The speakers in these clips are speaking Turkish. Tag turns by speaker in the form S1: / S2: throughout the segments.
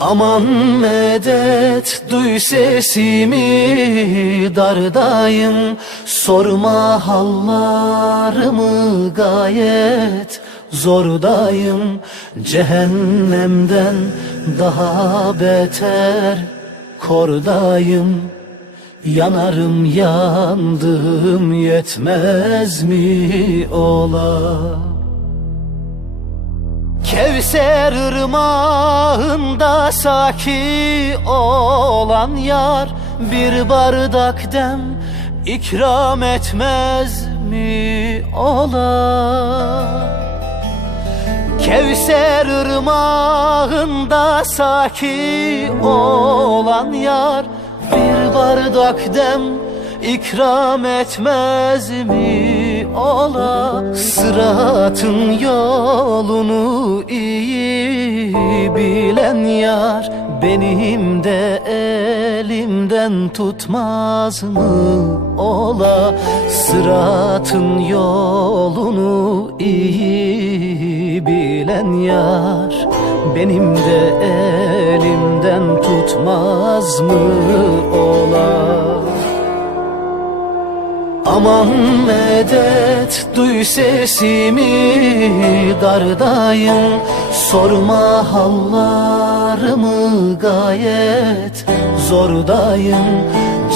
S1: Aman medet duy sesimi dardayım. Sorma hallarımı gayet zordayım. Cehennemden daha beter kordayım. Yanarım yandım yetmez mi ola Kevser ırmağında saki olan yar Bir bardak dem ikram etmez mi ola? Kevser ırmağında saki olan yar Bir bardak dem ikram etmez mi Sıratın yolunu iyi bilen yar Benim de elimden tutmaz mı? Ola Sıratın yolunu iyi bilen yar Benim de elimden tutmaz mı? Ola Aman medet duy sesimi dardayım. Sorma hallarımı gayet zordayım.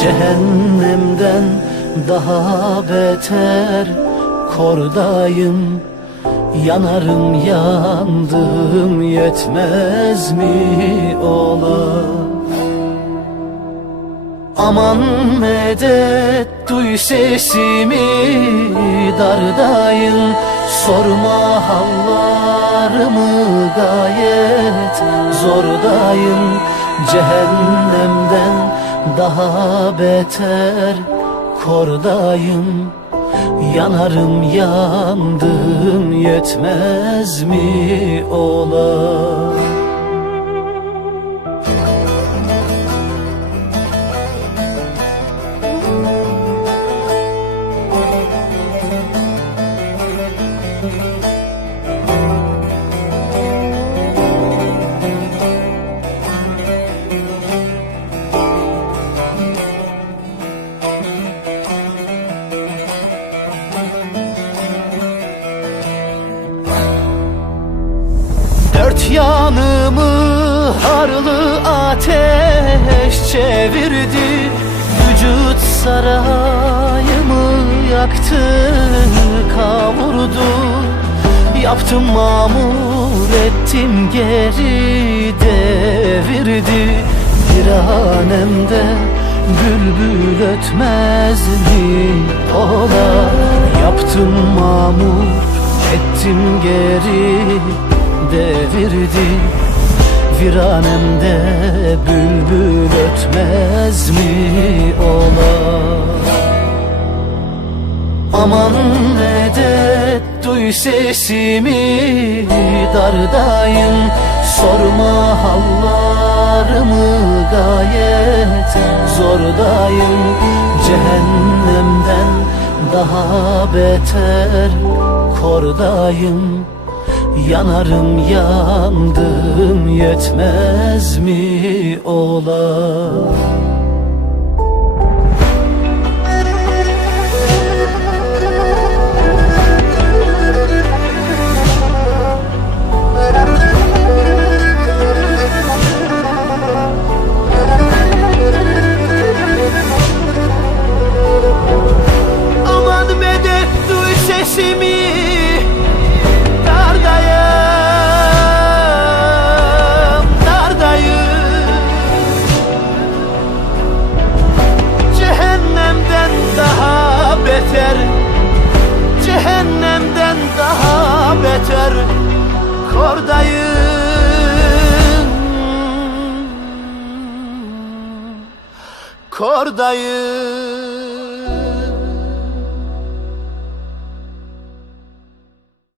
S1: Cehennemden daha beter kordayım. Yanarım yandım yetmez mi ola? Aman medet duy sesimi dardayım. Sorma hallarımı gayet zordayım. Cehennemden daha beter kordayım. Yanarım yandım yetmez mi ola harlı ateş çevirdi. Vücut sarayımı yaktı kavurdu. Yaptım mamur ettim geri devirdi. Bir anemde bülbül ötmez mi ola? Yaptım mamur ettim geri devirdi Viranemde bülbül ötmez mi ola? Aman medet duy sesimi dardayım. Sorma hallarımı gayet. Zordayım Cehennemden daha beter. Kordayım Yanarım yandım yetmez mi ola kordayım